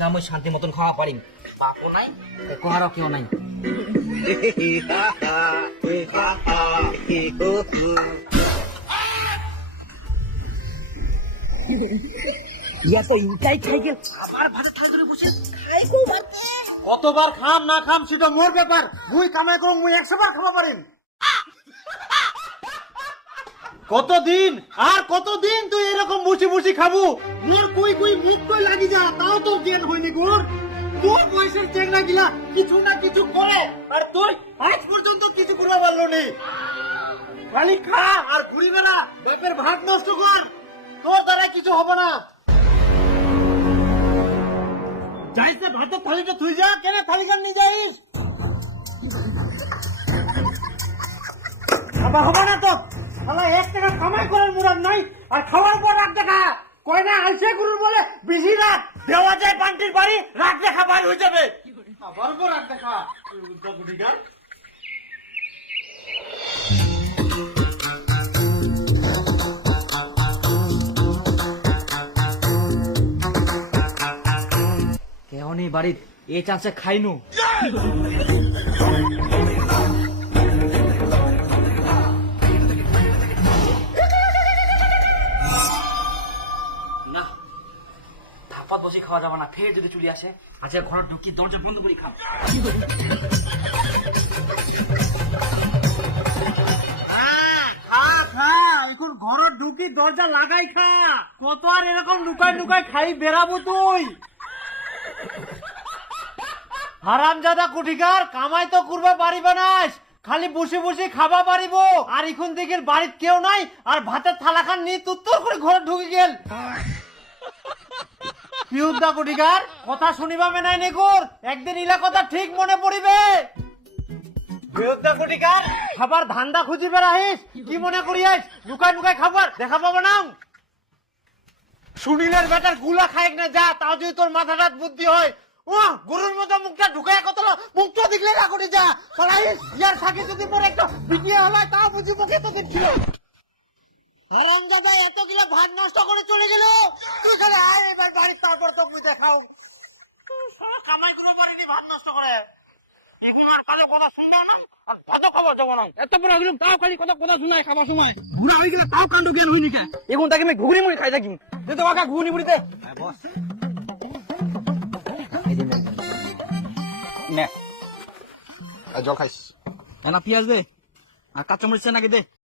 কাম ওই শান্তি মতন খাওয়া পারিম বাপও নাই কোহারও কেউ নাই। ইয়া তো খাই গেল। আবার ভাত থাল করে বসে। খাই কতবার খাম না খাম সেটা মোর ব্যাপার। মুই কামাই করুম মুই একশো বার খাওয়া পারিম। কতদিন? আর কতদিন তুই এরকম বসে বসে খাব? মোর কুই কুই মুখ কই লাগি যা, তাও তো জ্ঞান হয়নি গোর। তোর বয়সের চেংড়া গিলা কিছু না কিছু করে, আর তুই আজ পর্যন্ত কিছু করতে পারল নি। খালি খা আর ঘুরি বেড়া, বাপের ভাত নষ্ট কর। তোর দ্বারা কিছু হবে না। যাইছে ভাতের থালিটা তুই যা, কেন থালিকার নিয়ে যাইস? খাবার হবে না তো। শালা এক টাকা কামাই করার মুরাদ নাই আর খাওয়ার পর রাত দেখা কয় না আলসে গুরুর বলে বেশি রাত। দেওয়া যায় পান্টির বাড়ি রাত দেখা বাড়ি হয়ে যাবে। আবার পর রাত দেখা। কেউ নেই বাড়ির এই চান্সে খাইনু। ধাপাত বসে খাওয়া যাবে না ফের যদি চলে আসে আচ্ছা ঘর ঢুকি দরজা বন্ধ করে খাও খা এখন ঘরে ঢুকি দরজা লাগাই খা। কত আর এরকম লুকাই লুকাই খাই বেরাবো তুই? হারামজাদা কুঠিকার কামাই তো করবা পারিবা নাস খালি বসে বসে খাবা পারিব আর এখন থেকে বাড়িত কেউ নাই আর ভাতের থালা খান নিয়ে তুত্তর করে ঘরে ঢুকে গেল। পিউদা কুঠিকার কথা শুনিবা নেকুর একদিন ইলা কথা ঠিক মনে পড়িবে। বিরোধা কুঠিকার খাবার ধান্দা কি মনে লুকাই লুকাই খাবার দেখা পাবো না। সুনীলের বেটারগুলা খাইক না যা, তাও যদি তোর মাথাটা বুদ্ধি হয়। ও গরুর মতো মুখটা ঢুকায় কত মুখটা দেখলে না করে যা। পালাইস ইয়ার থাকে যদি মোর একটা বিটিয়ে হলায়, তাও বুঝি মুখে তো দিচ্ছিল হারামজাদা এত কিলো ভাত নষ্ট করে চলে গেল? তুই খালি আয় এবার বাড়ি তারপর তো মুই দেখাও কামাই করে পারিনি ভাত নষ্ট করে। এগুলোর কাজে কথা শুনবে না আর ভাত খাবার যাব না? এত বড় তাও খালি কথা কথা খাবার সময়। হয়ে গেলে তাও কাণ্ড জ্ঞান হয়নি কে? এখন তাকে আমি ঘুগনি মুড়ি খাই থাকি দে তো কাকা ঘুগনি মুড়ি দে জল খাইস না পেঁয়াজ দে? আর কাঁচামরিচ নাকি দে?